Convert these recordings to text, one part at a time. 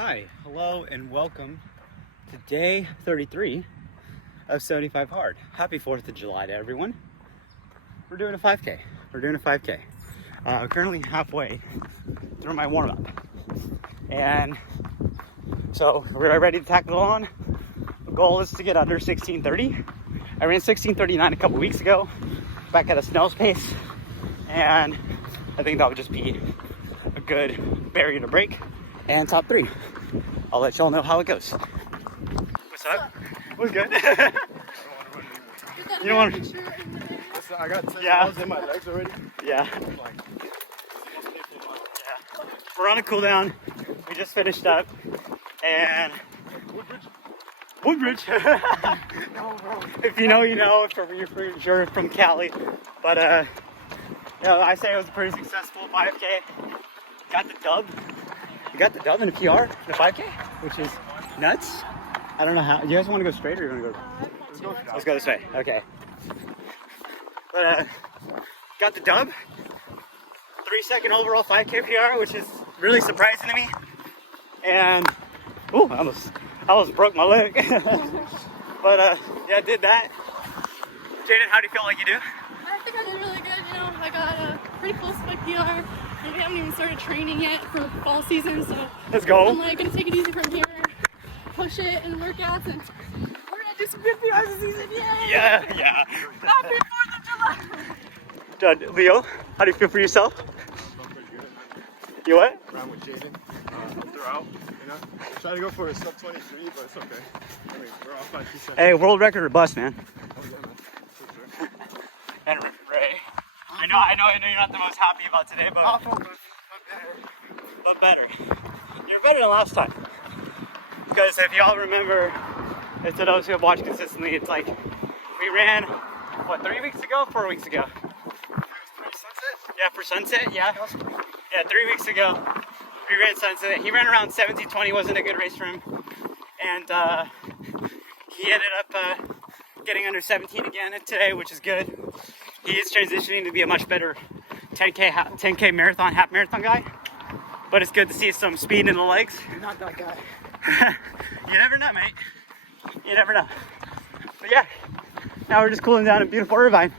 Hi, hello, and welcome to day 33 of 75 Hard. Happy 4th of July to everyone. We're doing a 5K. Currently halfway through my warm-up. And so we're ready to tackle it on. The goal is to get under 16:30. I ran 16:39 a couple weeks ago, back at a snail's pace. And I think that would just be a good barrier to break. And top 3. I'll let y'all know how it goes. What's up? What's good? You don't want to... I got 10 miles in my legs already. Yeah. We're on a cool down. We just finished up. And... Woodbridge. If you know, you know. If you're from Cali. But, I say it was a pretty successful 5K. Got the dub. You got the dub in a PR in a 5K, which is nuts. I don't know how. You guys want to go straight or you want to go? Let's go this way. Okay. But got the dub. 3-second overall 5K PR, which is really surprising to me. And I almost broke my leg. But yeah, did that. Jaden, how do you feel like you do? I think I did really good. I got pretty close to my PR. And we haven't even started training yet for fall season, so let's go. I'm gonna take it easy from here, push it and workouts, and we're gonna do some good PRs this season. Yay! Yeah. Happy 4th of July! Leo, how do you feel for yourself? You what? Ran with Jaden throughout, Try to go for a sub 23, but it's okay. I mean, we're all 5%. Hey, world record or bust, man. Oh, yeah, man. For sure. And Ray. I know you're not the most happy about today, but better. You're better than last time. Because if y'all remember, it's to those who have watched consistently, it's like we ran 3 weeks ago, 4 weeks ago. Sunset? Yeah, for Sunset, yeah. Yeah, 3 weeks ago we ran Sunset. He ran around 17:20, wasn't a good race for him. And he ended up getting under 17 again today, which is good. He is transitioning to be a much better 10K marathon, half marathon guy. But it's good to see some speed in the legs. You're not that guy. You never know, mate. You never know. But yeah, now we're just cooling down in beautiful Irvine.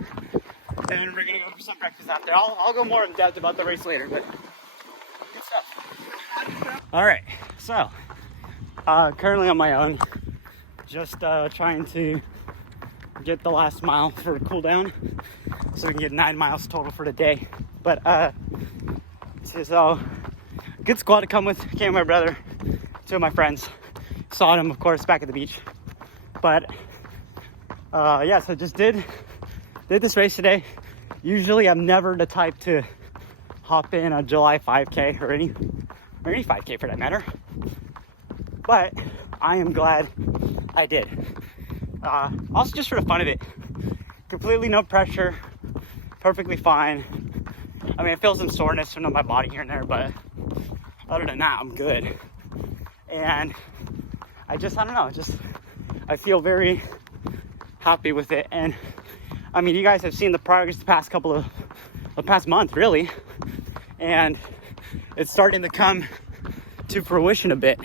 And we're gonna go for some breakfast after. I'll go more in depth about the race later, but good stuff. All right, so currently on my own, just trying to get the last mile for a cool down, so we can get 9 miles total for the day. But so good squad to come with. Came with my brother, 2 of my friends. Saw them, of course, back at the beach. But yeah, so just did this race today. Usually I'm never the type to hop in a July 5K or any 5K for that matter. But I am glad I did. Also just for the fun of it. Completely no pressure. Perfectly fine. I mean, I feel some soreness from my body here and there, but other than that, I'm good. And I don't know, I feel very happy with it. And I mean, you guys have seen the progress the past month, really. And it's starting to come to fruition a bit.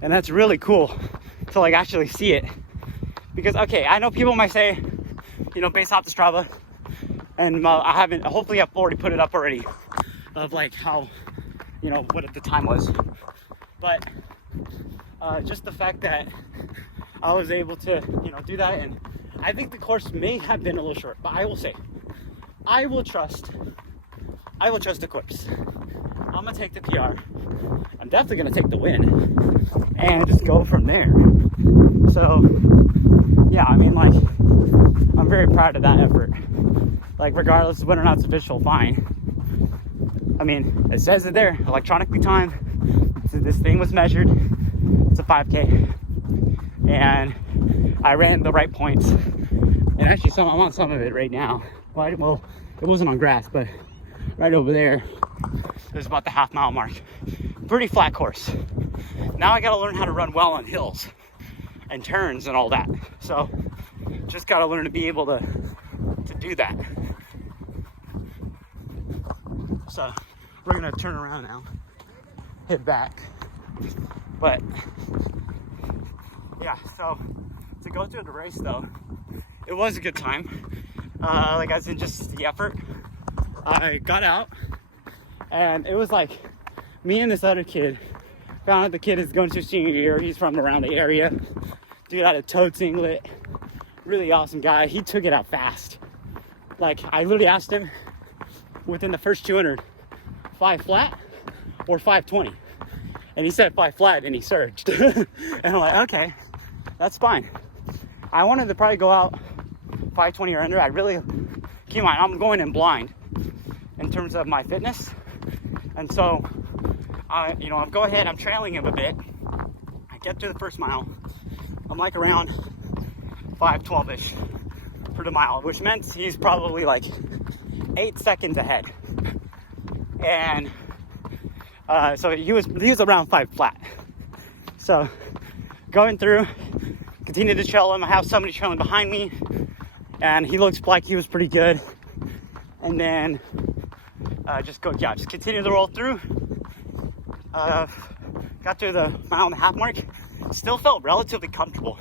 And that's really cool to actually see it. Because, okay, I know people might say, based off the Strava, and hopefully I've already put it up already, of how, what the time was. But just the fact that I was able to, do that, and I think the course may have been a little short, but I will say, I will trust the course. I'm gonna take the PR. I'm definitely gonna take the win, and just go from there. So, yeah, I mean, I'm very proud of that effort. Regardless of whether or not it's official, fine. I mean, it says it there, electronically timed. This thing was measured. It's a 5K, and I ran the right points. And actually, I'm on some of it right now. Well, it wasn't on grass, but right over there, there's about the half-mile mark. Pretty flat course. Now I gotta learn how to run well on hills and turns and all that. So, just gotta learn to be able to do that. So, we're gonna turn around now, head back, But yeah, so to go through the race though, it was a good time. Like as in just the effort. I got out and it was like me and this other kid. Found out the kid is going to senior year. He's from around the area. Dude had a toad singlet. Really awesome guy. He took it out fast. Like I literally asked him within the first 200, 5 flat or 520. And he said 5 flat and he surged. And I'm like, okay, that's fine. I wanted to probably go out 520 or under. I really, keep in mind, I'm going in blind in terms of my fitness. And so, you know, I'll go ahead, I'm trailing him a bit. I get through the first mile. I'm like around 5:12-ish for the mile, which meant he's probably like 8 seconds ahead. And so he was around 5 flat. So going through, continue to trail him. I have somebody trailing behind me, and he looks like he was pretty good. And then just continue to roll through. Got to the 1.5 mile mark. Still felt relatively comfortable.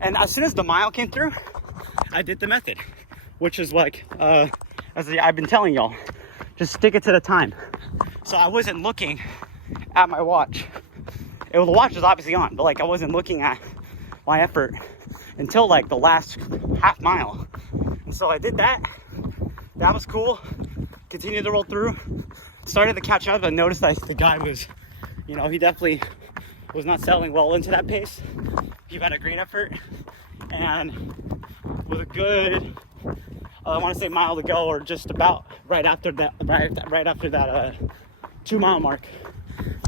And as soon as the mile came through, I did the method, which is like, as I've been telling y'all, just stick it to the time. So I wasn't looking at my watch. The watch was obviously on, but like I wasn't looking at my effort until like the last half mile. And so I did that. That was cool. Continued to roll through. Started to catch up and noticed that the guy was, you know, he definitely was not settling well into that pace. He had a great effort and with a good, I want to say mile to go, or just about right after that 2 mile mark,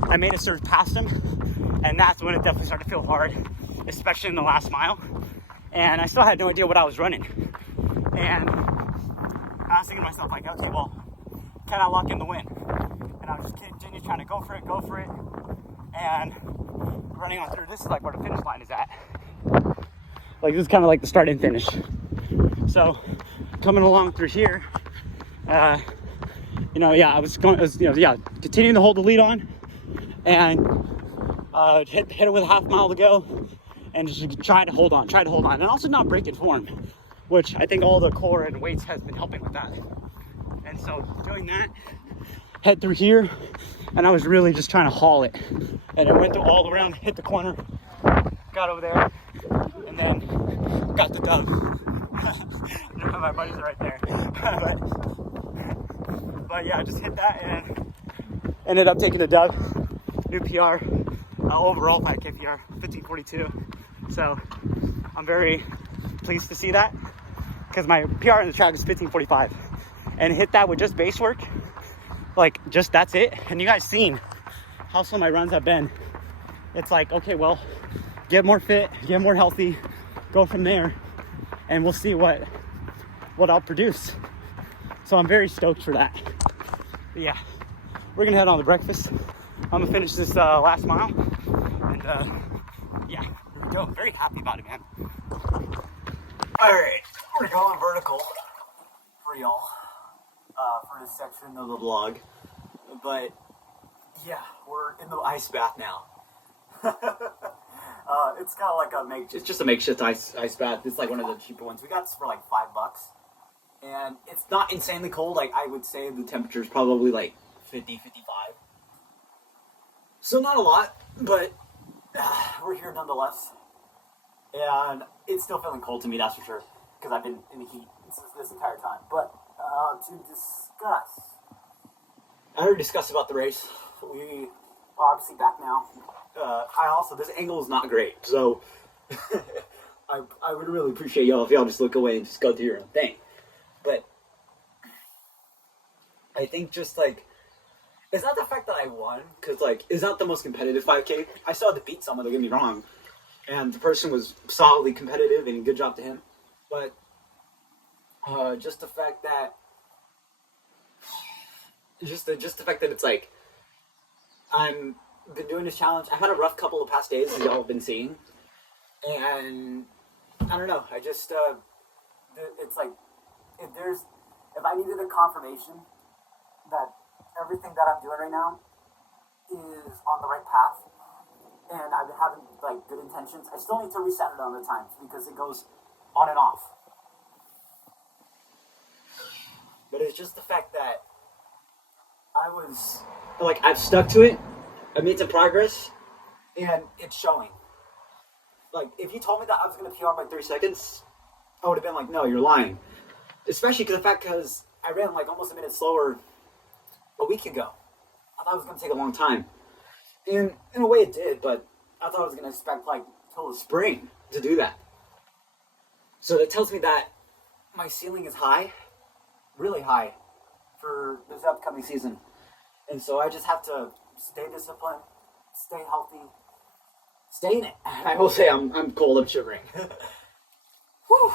I made a surge past him, and that's when it definitely started to feel hard, especially in the last mile. And I still had no idea what I was running. And I was thinking to myself, like, okay, well, can I lock in the win? And I was just continue trying to go for it. And running on through, this is like where the finish line is at. Like, this is kind of like the start and finish. So, coming along through here, you know, yeah, I was continuing to hold the lead on, and hit it with a half mile to go, and just try to hold on, and also not break in form, which I think all the core and weights has been helping with that. And so doing that, head through here, and I was really just trying to haul it, and it went through all around, hit the corner, got over there, and then got the dub. My buddies are right there. but yeah, I just hit that and ended up taking the dub. New PR, overall 5K PR, 15:42. So I'm very pleased to see that, because my PR in the track is 15:45, and hit that with just base work, like just that's it. And you guys seen how slow my runs have been. It's like, okay, well, get more fit, get more healthy, go from there, and we'll see what I'll produce. So I'm very stoked for that. But yeah, we're gonna head on to breakfast. I'm gonna finish this last mile, and yeah, here we go. Very happy about it, man. All right, we're going vertical for y'all for this section of the vlog. But yeah, we're in the ice bath now. It's kind of like it's just a makeshift ice bath. It's like one of the cheaper ones. We got this for like $5, and it's not insanely cold. Like, I would say the temperature is probably like 50, 55. So not a lot, but we're here nonetheless. And it's still feeling cold to me, that's for sure, because I've been in the heat this entire time. But to discuss, I already discussed about the race. We are obviously back now. This angle is not great, so I would really appreciate y'all if y'all just look away and just go do your own thing. But I think just like, it's not the fact that I won, because like, it's not the most competitive 5K. I still had to beat someone, don't get me wrong, and the person was solidly competitive, and good job to him. But just the fact that it's like, I'm been doing this challenge. I've had a rough couple of past days, as y'all have been seeing, and I don't know. I just it's like, if I needed a confirmation that everything that I'm doing right now is on the right path, and good intentions. I still need to reset it on the times because it goes on and off. But it's just the fact that I've stuck to it. I made some progress, and it's showing. Like, if you told me that I was going to PR by 3 seconds, I would have been like, no, you're lying. Especially because I ran like almost a minute slower a week ago. I thought it was going to take a long time. And in a way it did, but I thought I was going to expect like till the spring to do that. So that tells me that my ceiling is high, really high, for this upcoming season. And so I just have to stay disciplined, stay healthy, stay in it. I will say I'm cold, I'm shivering. Whew.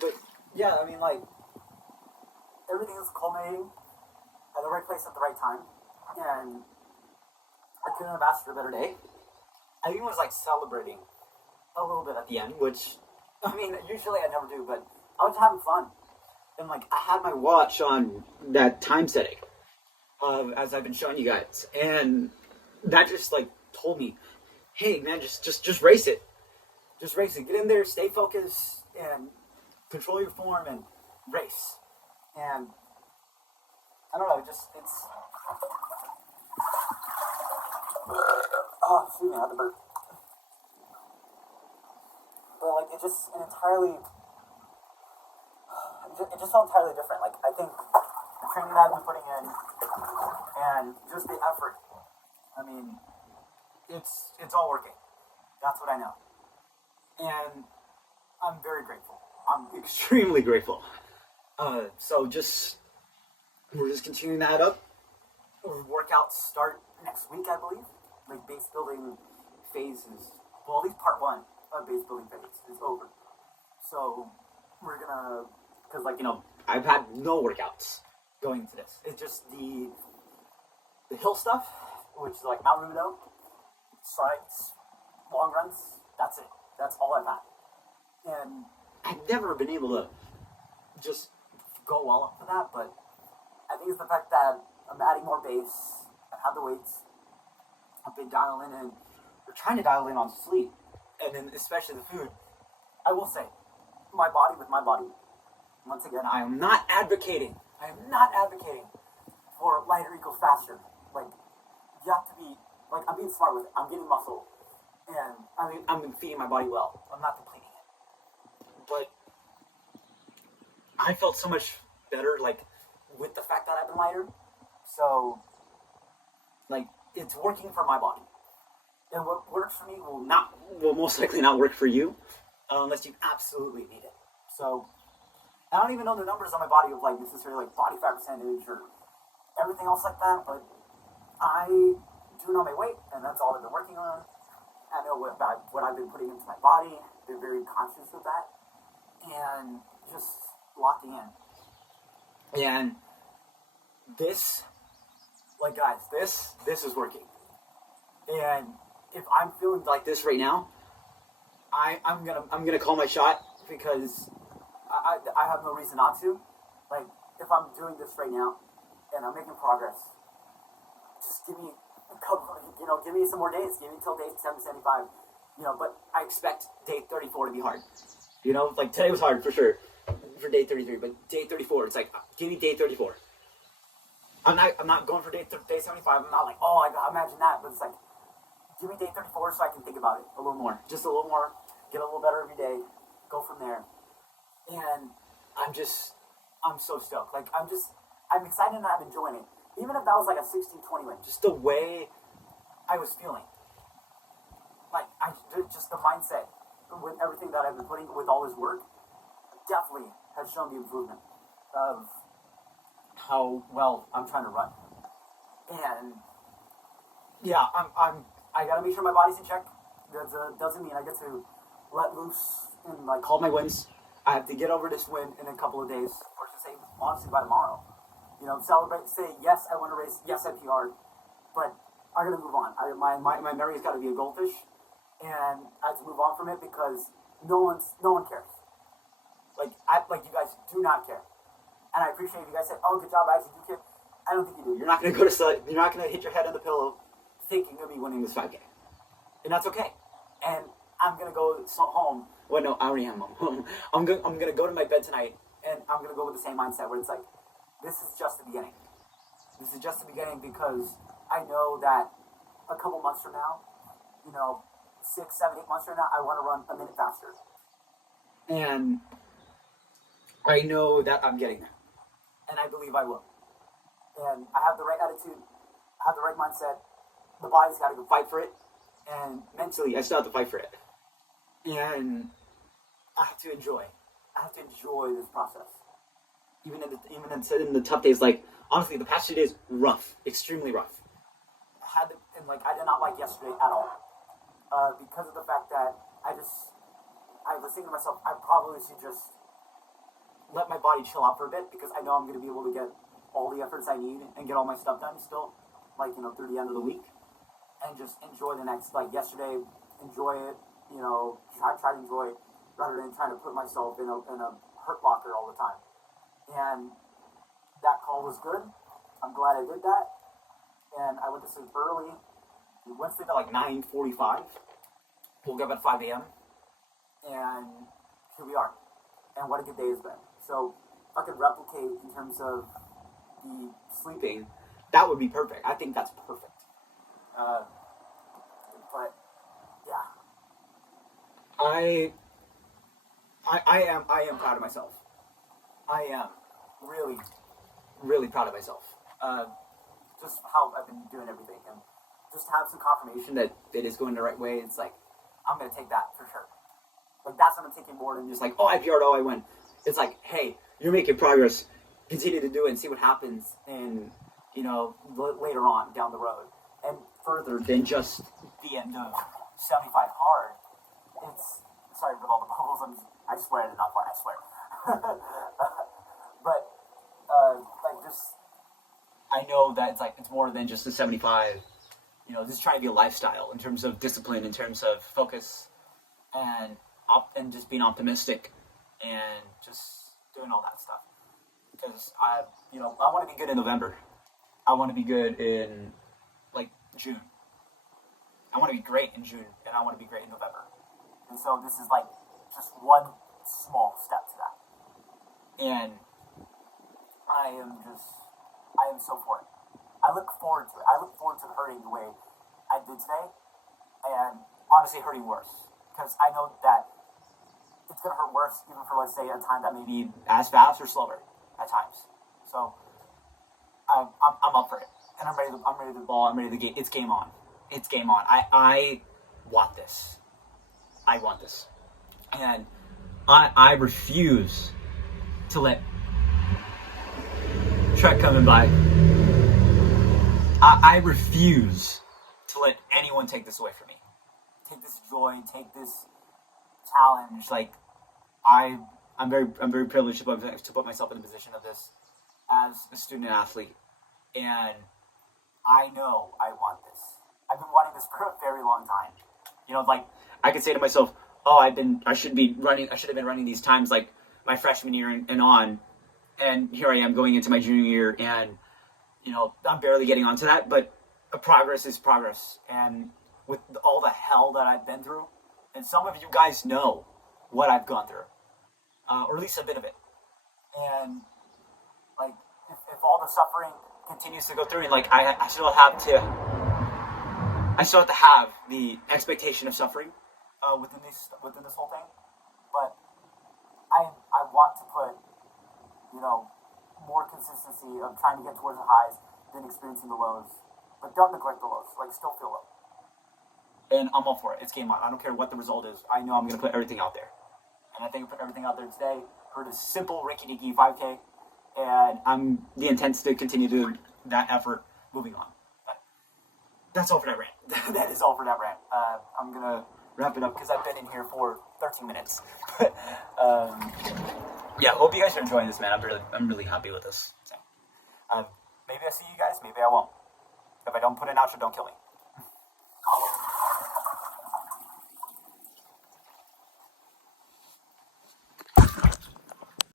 But yeah, I mean, like, everything is culminating at the right place at the right time, and I couldn't have asked for a better day. I even was like celebrating a little bit at the end, which, I mean, usually I never do, but I was having fun. And like, I had my watch on that time setting, as I've been showing you guys, and that just like told me, hey man, just race it. Just race it. Get in there, stay focused, and control your form and race. And I don't know, it's oh, excuse me, I had to burp. But like, it just felt entirely different. Like, I think the training that I've been putting in and just the effort, I mean, it's all working. That's what I know. And I'm very grateful. I'm extremely grateful. So we're just continuing that up. Workouts start next week, I believe. Like, base building phase is, well, at least part 1 of base building phase is over. So we're gonna, because like, you know, I've had no workouts going into this. It's just the hill stuff, which is like Mount Rubidoux, strides, long runs. That's it. That's all I've had. And I've never been able to just go all up for that, but I think it's the fact that I'm adding more base. I've had the weights. I've been dialing in. We're trying to dial in on sleep, and then especially the food. I will say, my body with my body. Once again, I am not advocating for lighter equals faster. Like, you have to be, like, I'm being smart with it. I'm getting muscle, and I'm feeding my body well. I'm not depleting it. But I felt so much better, like, with the fact that I've been lighter. So, like, it's working for my body. And what works for me will most likely not work for you, unless you absolutely need it. So, I don't even know the numbers on my body of, like, necessarily, like, body fat percentage or everything else like that, but I do know my weight, and that's all I've been working on. I know what I've been putting into my body. They're very conscious of that. And just locking in. And this, like, guys, this is working. And if I'm feeling like this right now, I'm gonna call my shot, because I have no reason not to. Like, if I'm doing this right now and I'm making progress, just give me a couple, give me some more days. Give me till day 75. But I expect day 34 to be hard. Like, today was hard for sure for day 33, but day 34, it's like, give me day 34. I'm not going for day 75. I'm not like, oh, I imagine that, but it's like, give me day 34 so I can think about it a little more. Just a little more, get a little better every day, go from there. And I'm so stoked. Like, I'm excited and I'm enjoying it. Even if that was like a 16-20 win, just the way I was feeling. Like, just the mindset with everything that I've been putting with all this work definitely has shown the improvement of how well I'm trying to run. And yeah, I gotta make sure my body's in check. That doesn't mean I get to let loose and like call my wins. I have to get over this win in a couple of days, or to say honestly by tomorrow. Celebrate, say yes, I want to race, yes, I PR'd, but I gotta move on. My memory's gotta be a goldfish, and I have to move on from it because no one cares. Like you guys do not care. And I appreciate if you guys say, oh, good job, I actually do care. I don't think you do. You're not gonna hit your head on the pillow thinking of me winning this 5K. And that's okay. And I'm going to go home. Well, no, I already am home. I'm going to go to my bed tonight, and I'm going to go with the same mindset where it's like, this is just the beginning. This is just the beginning because I know that a couple months from now, 6, 7, 8 months from now, I want to run a minute faster. And I know that I'm getting there. And I believe I will. And I have the right attitude, I have the right mindset. The body's got to go fight for it. And mentally, I still have to fight for it. And I have to enjoy. I have to enjoy this process. Even in the tough days, like, honestly, the past 2 days, rough. Extremely rough. I did not like yesterday at all. Because of the fact that I was thinking to myself, I probably should just let my body chill out for a bit because I know I'm going to be able to get all the efforts I need and get all my stuff done still, through the end of the week. And just enjoy the next, yesterday, enjoy it, try to enjoy it rather than trying to put myself in a hurt locker all the time. And that call was good. I'm glad I did that. And I went to sleep early. We went to sleep at 9:45. Woke up at 5 a.m. And here we are. And what a good day it's been. So if I could replicate in terms of the sleeping, that would be perfect. I think that's perfect. But yeah, I am proud of myself. I am really, really proud of myself. Just how I've been doing everything, and just have some confirmation that it is going the right way. It's like I'm gonna take that for sure. That's what I'm taking more than just I PR'd, I went. It's like, hey, you're making progress. Continue to do it and see what happens, and later on down the road. And further than just the end of 75 hard, it's, sorry for all the bubbles, I swear I did not fart, I swear. But, I know that it's more than just the 75, this is trying to be a lifestyle in terms of discipline, in terms of focus, and just being optimistic, and just doing all that stuff. Because I want to be good in November. I want to be good in, June. I want to be great in June, and I want to be great in November. And so this is, just one small step to that. And I am so for it. I look forward to it. I look forward to hurting the way I did today, and honestly hurting worse. Because I know that it's going to hurt worse, even for, let's say, a time that may be as fast or slower at times. So I'm up for it, and I'm ready to ball. I'm ready to get. It's game on. It's game on. I want this. I want this, and I refuse to let Trek coming by. I refuse to let anyone take this away from me. Take this joy. Take this challenge. I'm very privileged to put myself in the position of this as a student athlete, and I know I want this. I've been wanting this for a very long time. I could say to myself, "Oh, I should have been running these times my freshman year and on," and here I am going into my junior year, and I'm barely getting onto that. But progress is progress, and with all the hell that I've been through, and some of you guys know what I've gone through. Or at least a bit of it. And, if all the suffering continues to go through, and, I still have to have the expectation of suffering, within this whole thing. But I want to put, more consistency of trying to get towards the highs than experiencing the lows. But don't neglect the lows. Still feel low. And I'm all for it. It's game on. I don't care what the result is. I know I'm going to put everything out there. And I think I put everything out there today for this simple rinky-dinky 5K. And the intent is to continue to do that effort moving on. But that's all for that rant. That is all for that rant. I'm going to wrap it up because I've been in here for 13 minutes. Yeah, hope you guys are enjoying this, man. I'm really happy with this. So, maybe I'll see you guys. Maybe I won't. If I don't put an outro, don't kill me.